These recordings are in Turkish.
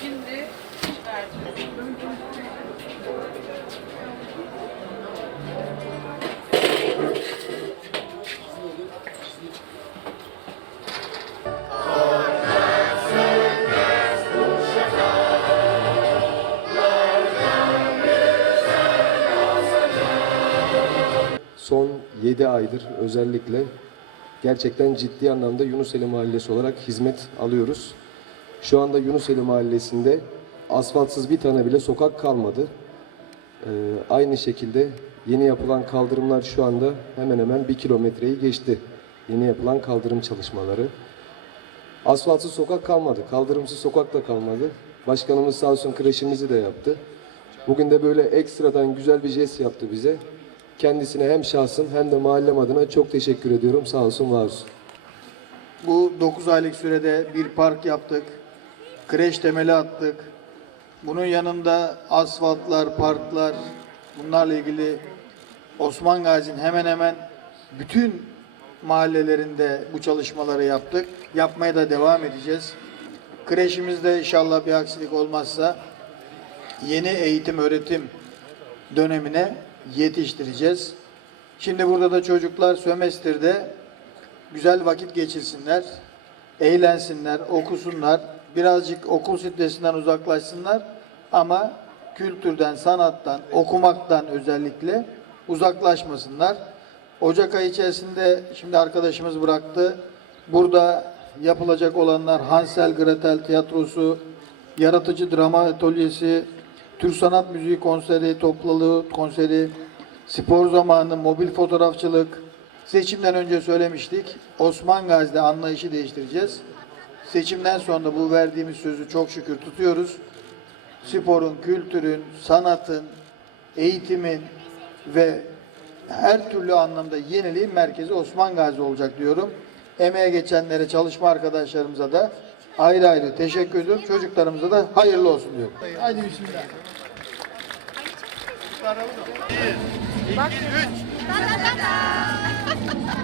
Şimdi. Son 7 aydır özellikle gerçekten ciddi anlamda Yunuseli Mahallesi olarak hizmet alıyoruz. Şu anda Yunuseli Mahallesi'nde asfaltsız bir tane bile sokak kalmadı. Ee, aynı şekilde yeni yapılan kaldırımlar şu anda hemen hemen bir kilometreyi geçti. Yeni yapılan kaldırım çalışmaları. Asfaltsız sokak kalmadı, kaldırımsız sokak da kalmadı. Başkanımız sağ olsun kreşimizi de yaptı. Bugün de böyle ekstradan güzel bir jest yaptı bize. Kendisine hem şahsım hem de mahallem adına çok teşekkür ediyorum. Sağ olsun, var olsun. Bu 9 aylık sürede bir park yaptık. Kreş temeli attık. Bunun yanında asfaltlar, parklar, bunlarla ilgili Osman Gazi'nin hemen hemen bütün mahallelerinde bu çalışmaları yaptık. Yapmaya da devam edeceğiz. Kreşimizde inşallah bir aksilik olmazsa yeni eğitim öğretim dönemine yetiştireceğiz. Şimdi burada da çocuklar sömestrde güzel vakit geçirsinler, eğlensinler, okusunlar, birazcık okul stresinden uzaklaşsınlar ama kültürden, sanattan, okumaktan özellikle uzaklaşmasınlar. Ocak ayı içerisinde şimdi arkadaşımız bıraktı. Burada yapılacak olanlar Hansel Gretel tiyatrosu, yaratıcı drama atölyesi, Türk sanat müziği konseri, toplalığı konseri, spor zamanı, mobil fotoğrafçılık. Seçimden önce söylemiştik. Osman Gazi'de anlayışı değiştireceğiz. Seçimden sonra bu verdiğimiz sözü çok şükür tutuyoruz. Sporun, kültürün, sanatın, eğitimin ve her türlü anlamda yeniliğin merkezi Osman Gazi olacak diyorum. Emeğe geçenlere, çalışma arkadaşlarımıza da ayrı ayrı teşekkür ediyorum. Çocuklarımıza da hayırlı olsun diyorum. Hadi bismillah.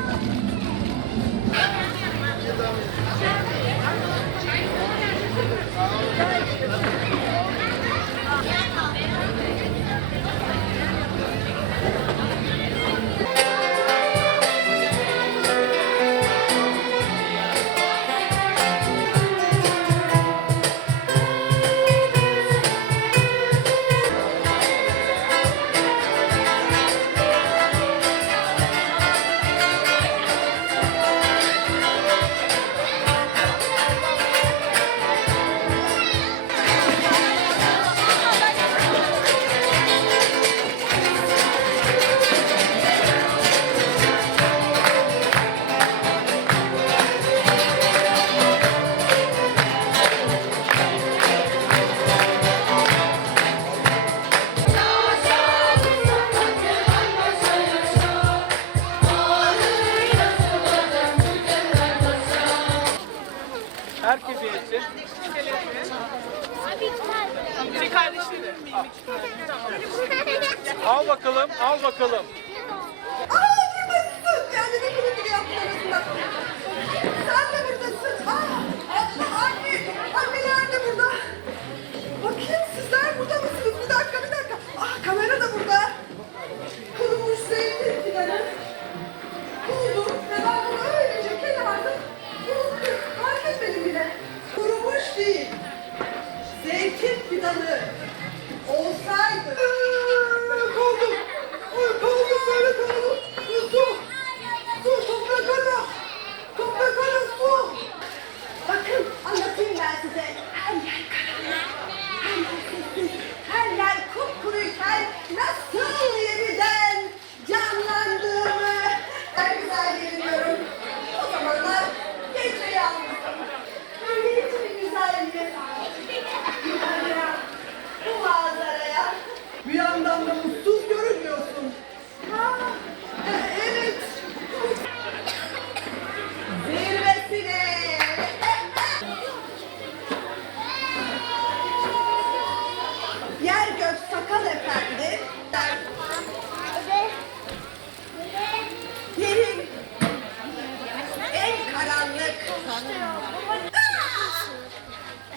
Herkes yesin. Bir kardeşleri. Al bakalım, al bakalım. তার